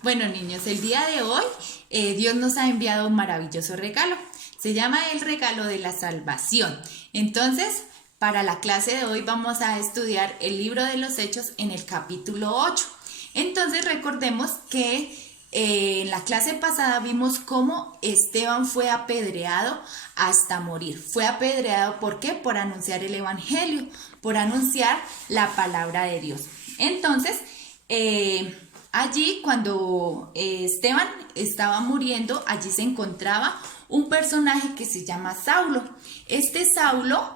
Bueno, niños, el día de hoy Dios nos ha enviado un maravilloso regalo. Se llama el regalo de la salvación. Entonces, para la clase de hoy vamos a estudiar el libro de los Hechos en el capítulo 8. Entonces, recordemos que en la clase pasada vimos cómo Esteban fue apedreado hasta morir. Fue apedreado, ¿por qué? Por anunciar el evangelio, por anunciar la palabra de Dios. Entonces, allí cuando Esteban estaba muriendo, allí se encontraba un personaje que se llama Saulo. Este Saulo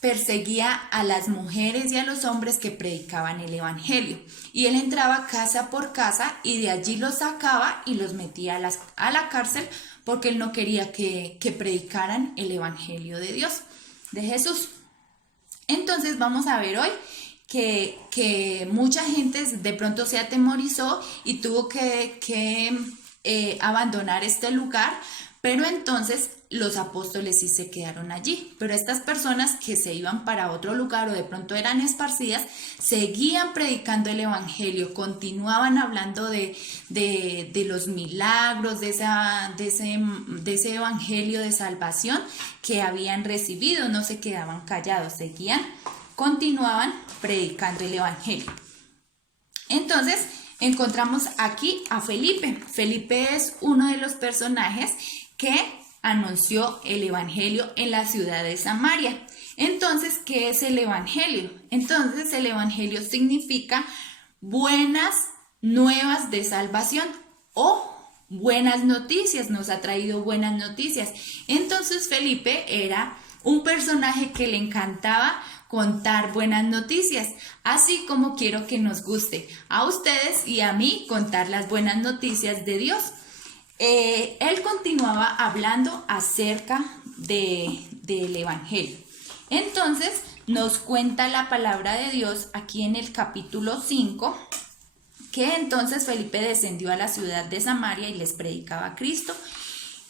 perseguía a las mujeres y a los hombres que predicaban el evangelio, y él entraba casa por casa y de allí los sacaba y los metía a la cárcel porque él no quería que predicaran el evangelio de Dios, de Jesús. Entonces vamos a ver hoy que mucha gente de pronto se atemorizó y tuvo que abandonar este lugar, pero entonces los apóstoles sí se quedaron allí. Pero estas personas que se iban para otro lugar o de pronto eran esparcidas, seguían predicando el evangelio, continuaban hablando de los milagros, de ese evangelio de salvación que habían recibido. No se quedaban callados, continuaban predicando el evangelio. Entonces encontramos aquí a Felipe. Felipe es uno de los personajes que anunció el evangelio en la ciudad de Samaria. Entonces, ¿qué es el evangelio? Entonces, el evangelio significa buenas nuevas de salvación o buenas noticias. Nos ha traído buenas noticias. Entonces, Felipe era un personaje que le encantaba contar buenas noticias, así como quiero que nos guste a ustedes y a mí contar las buenas noticias de Dios. Él continuaba hablando acerca del evangelio. Entonces nos cuenta la palabra de Dios aquí en el capítulo 5, que entonces Felipe descendió a la ciudad de Samaria y les predicaba a Cristo,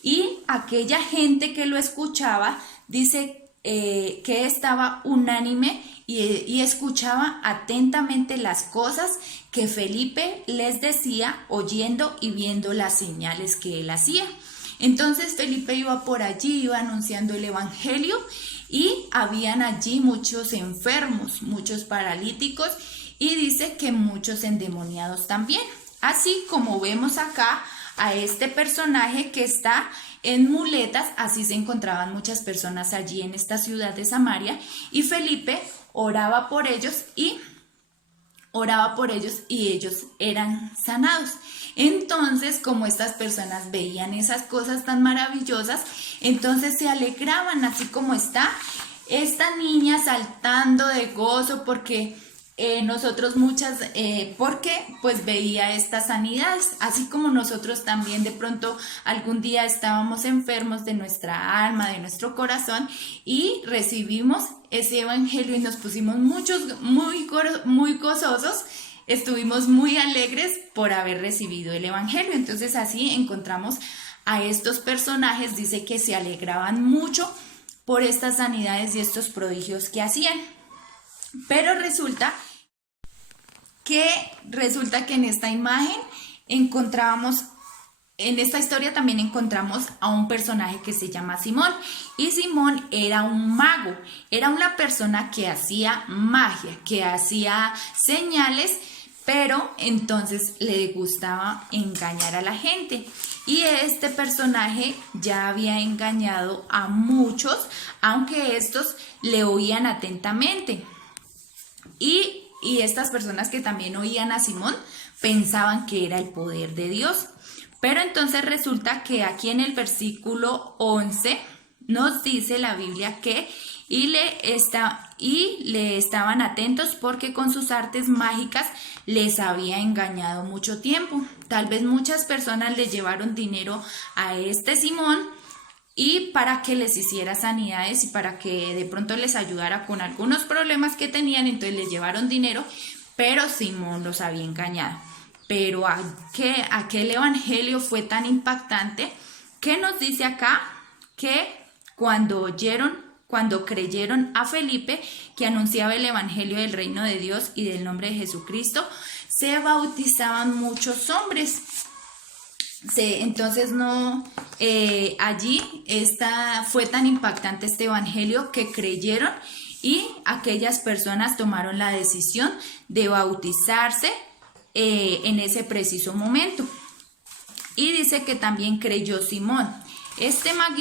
y aquella gente que lo escuchaba dice que estaba unánime y escuchaba atentamente las cosas que Felipe les decía, oyendo y viendo las señales que él hacía. Entonces Felipe iba por allí, iba anunciando el evangelio, y habían allí muchos enfermos, muchos paralíticos, y dice que muchos endemoniados también. Así como vemos acá a este personaje que está en muletas, así se encontraban muchas personas allí en esta ciudad de Samaria, y Felipe oraba por ellos y ellos eran sanados. Entonces, como estas personas veían esas cosas tan maravillosas, entonces se alegraban, así como está esta niña saltando de gozo porque porque pues veía estas sanidades, así como nosotros también de pronto algún día estábamos enfermos de nuestra alma, de nuestro corazón, y recibimos ese evangelio y nos pusimos muy gozosos, estuvimos muy alegres por haber recibido el evangelio. Entonces así encontramos a estos personajes, dice que se alegraban mucho por estas sanidades y estos prodigios que hacían. Pero resulta que en esta imagen en esta historia también encontramos a un personaje que se llama Simón. Y Simón era un mago, era una persona que hacía magia, que hacía señales, pero entonces le gustaba engañar a la gente. Y este personaje ya había engañado a muchos, aunque estos le oían atentamente. Y estas personas que también oían a Simón pensaban que era el poder de Dios. Pero entonces resulta que aquí en el versículo 11 nos dice la Biblia que le estaban atentos porque con sus artes mágicas les había engañado mucho tiempo. Tal vez muchas personas le llevaron dinero a este Simón y para que les hiciera sanidades y para que de pronto les ayudara con algunos problemas que tenían. Entonces les llevaron dinero, pero Simón los había engañado. Pero aquel evangelio fue tan impactante que nos dice acá que cuando creyeron a Felipe, que anunciaba el evangelio del reino de Dios y del nombre de Jesucristo, se bautizaban muchos hombres. Entonces no, allí fue tan impactante este evangelio que creyeron y aquellas personas tomaron la decisión de bautizarse en ese preciso momento. Y dice que también creyó Simón. Este mago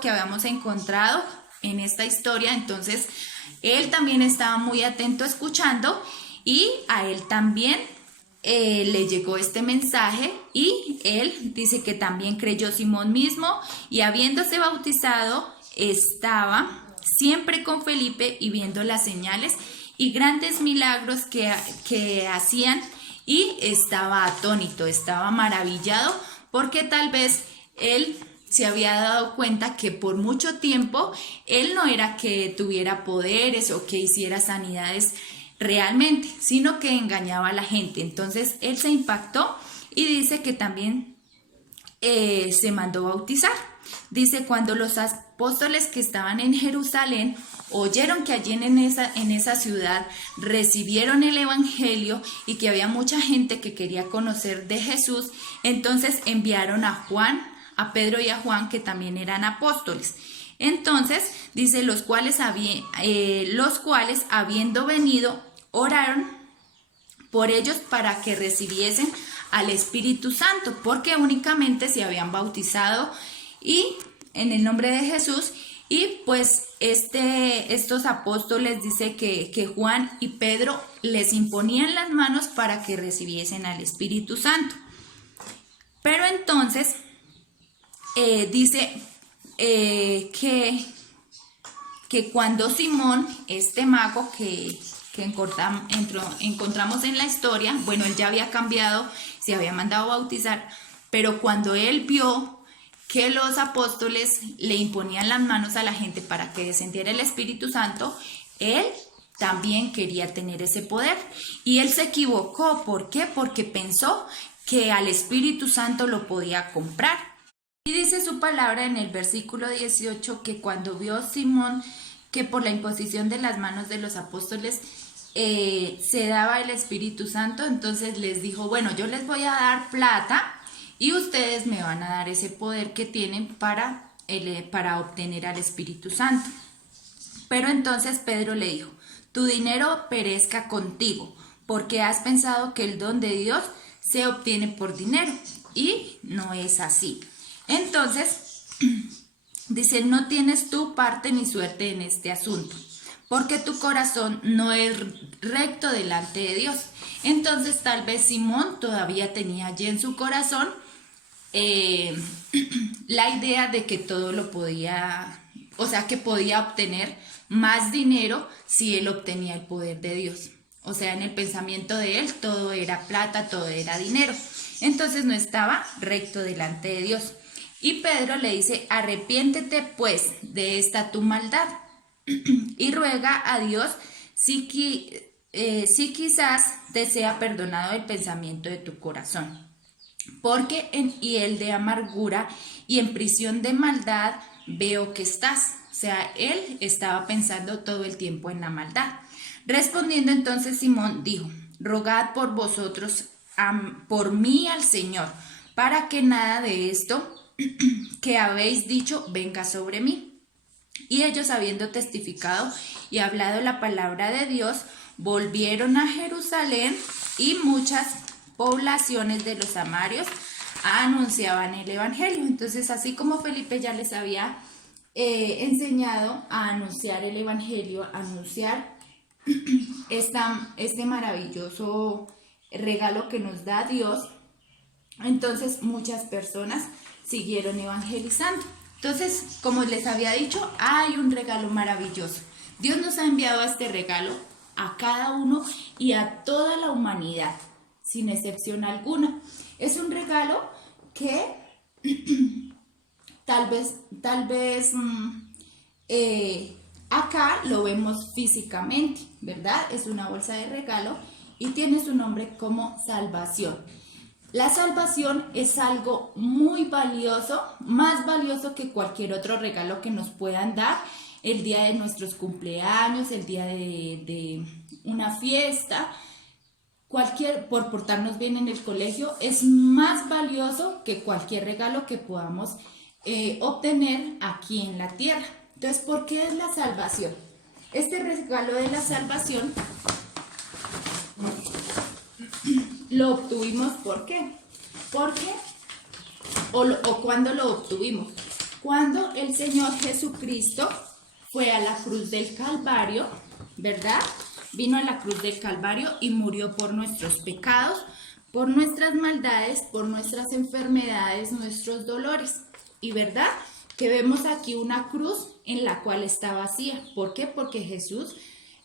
que habíamos encontrado en esta historia, entonces él también estaba muy atento escuchando y a él también le llegó este mensaje y él dice que también creyó Simón mismo y habiéndose bautizado estaba siempre con Felipe y viendo las señales y grandes milagros que hacían y estaba atónito, estaba maravillado porque tal vez él se había dado cuenta que por mucho tiempo él no era que tuviera poderes o que hiciera sanidades realmente, sino que engañaba a la gente. Entonces él se impactó y dice que también se mandó bautizar. Dice, cuando los apóstoles que estaban en Jerusalén oyeron que allí en esa ciudad recibieron el evangelio y que había mucha gente que quería conocer de Jesús, entonces enviaron a Pedro y a Juan, que también eran apóstoles. Entonces, dice, los cuales habiendo venido, oraron por ellos para que recibiesen al Espíritu Santo, porque únicamente se habían bautizado y en el nombre de Jesús, y pues estos apóstoles dice que Juan y Pedro les imponían las manos para que recibiesen al Espíritu Santo. Pero entonces dice que cuando Simón, este mago que encontramos en la historia, bueno, él ya había cambiado, se había mandado a bautizar, pero cuando él vio que los apóstoles le imponían las manos a la gente para que descendiera el Espíritu Santo, él también quería tener ese poder. Y él se equivocó. ¿Por qué? Porque pensó que al Espíritu Santo lo podía comprar. Y dice su palabra en el versículo 18 que cuando vio Simón que por la imposición de las manos de los apóstoles se daba el Espíritu Santo, entonces les dijo, bueno, yo les voy a dar plata y ustedes me van a dar ese poder que tienen para obtener al Espíritu Santo. Pero entonces Pedro le dijo, tu dinero perezca contigo, porque has pensado que el don de Dios se obtiene por dinero, y no es así. Entonces, dice, no tienes tú parte ni suerte en este asunto, porque tu corazón no es recto delante de Dios. Entonces tal vez Simón todavía tenía allí en su corazón la idea de que todo lo podía, o sea, que podía obtener más dinero si él obtenía el poder de Dios. O sea, en el pensamiento de él todo era plata, todo era dinero. Entonces no estaba recto delante de Dios. Y Pedro le dice, arrepiéntete pues de esta tu maldad y ruega a Dios si quizás te sea perdonado el pensamiento de tu corazón. Porque en hiel de amargura y en prisión de maldad veo que estás. O sea, él estaba pensando todo el tiempo en la maldad. Respondiendo entonces Simón dijo, rogad por vosotros, por mí al Señor, para que nada de esto que habéis dicho venga sobre mí. Y ellos, habiendo testificado y hablado la palabra de Dios, volvieron a Jerusalén, y muchas poblaciones de los samarios anunciaban el evangelio. Entonces, así como Felipe ya les había enseñado a anunciar el evangelio, a anunciar este maravilloso regalo que nos da Dios, entonces muchas personas siguieron evangelizando. Entonces, como les había dicho, hay un regalo maravilloso. Dios nos ha enviado este regalo a cada uno y a toda la humanidad, sin excepción alguna. Es un regalo que tal vez acá lo vemos físicamente, ¿verdad? Es una bolsa de regalo y tiene su nombre como salvación. La salvación es algo muy valioso, más valioso que cualquier otro regalo que nos puedan dar el día de nuestros cumpleaños, el día de una fiesta. por portarnos bien en el colegio, es más valioso que cualquier regalo que podamos obtener aquí en la tierra. Entonces, ¿por qué es la salvación? Este regalo de la salvación lo obtuvimos, ¿por qué? Porque, o cuando lo obtuvimos, cuando el Señor Jesucristo fue a la cruz del Calvario, ¿verdad? Vino a la cruz del Calvario y murió por nuestros pecados, por nuestras maldades, por nuestras enfermedades, nuestros dolores. Y ¿verdad? Que vemos aquí una cruz en la cual está vacía. ¿Por qué? Porque Jesús,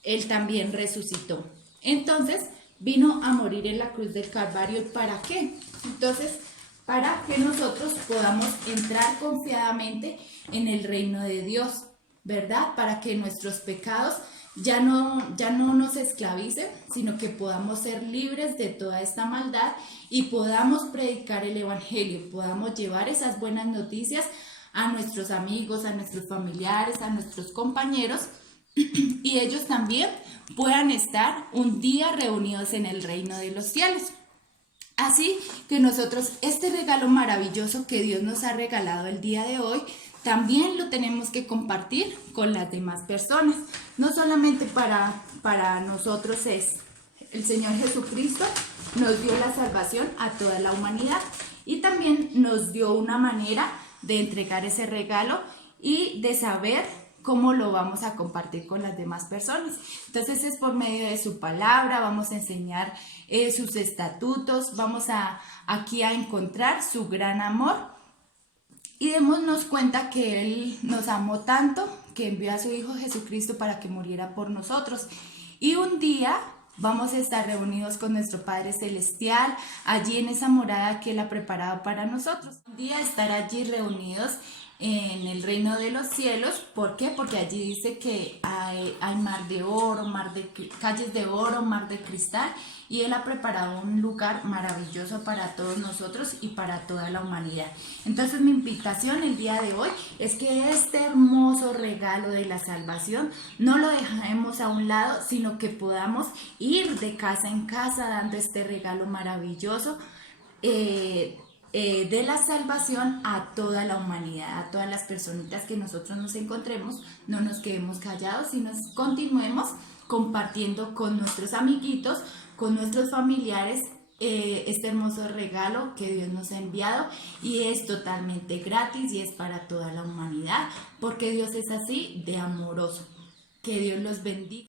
Él también resucitó. Entonces, vino a morir en la cruz del Calvario. ¿Para qué? Entonces, para que nosotros podamos entrar confiadamente en el reino de Dios, ¿verdad? Para que nuestros pecados ya no nos esclavicen, sino que podamos ser libres de toda esta maldad y podamos predicar el evangelio, podamos llevar esas buenas noticias a nuestros amigos, a nuestros familiares, a nuestros compañeros, y ellos también puedan estar un día reunidos en el reino de los cielos. Así que nosotros este regalo maravilloso que Dios nos ha regalado el día de hoy, también lo tenemos que compartir con las demás personas. No solamente para nosotros es el Señor Jesucristo, nos dio la salvación a toda la humanidad y también nos dio una manera de entregar ese regalo y de saber cómo lo vamos a compartir con las demás personas. Entonces es por medio de su palabra, vamos a enseñar sus estatutos, vamos aquí a encontrar su gran amor y démonos cuenta que Él nos amó tanto que envió a su Hijo Jesucristo para que muriera por nosotros. Y un día vamos a estar reunidos con nuestro Padre Celestial, allí en esa morada que Él ha preparado para nosotros. Un día estar allí reunidos en el reino de los cielos. ¿Por qué? Porque allí dice que hay mar de oro, calles de oro, mar de cristal, y Él ha preparado un lugar maravilloso para todos nosotros y para toda la humanidad. Entonces mi invitación el día de hoy es que este hermoso regalo de la salvación no lo dejemos a un lado, sino que podamos ir de casa en casa dando este regalo maravilloso de la salvación a toda la humanidad, a todas las personitas que nosotros nos encontremos. No nos quedemos callados, sino continuemos compartiendo con nuestros amiguitos, con nuestros familiares, este hermoso regalo que Dios nos ha enviado, y es totalmente gratis y es para toda la humanidad, porque Dios es así de amoroso. Que Dios los bendiga.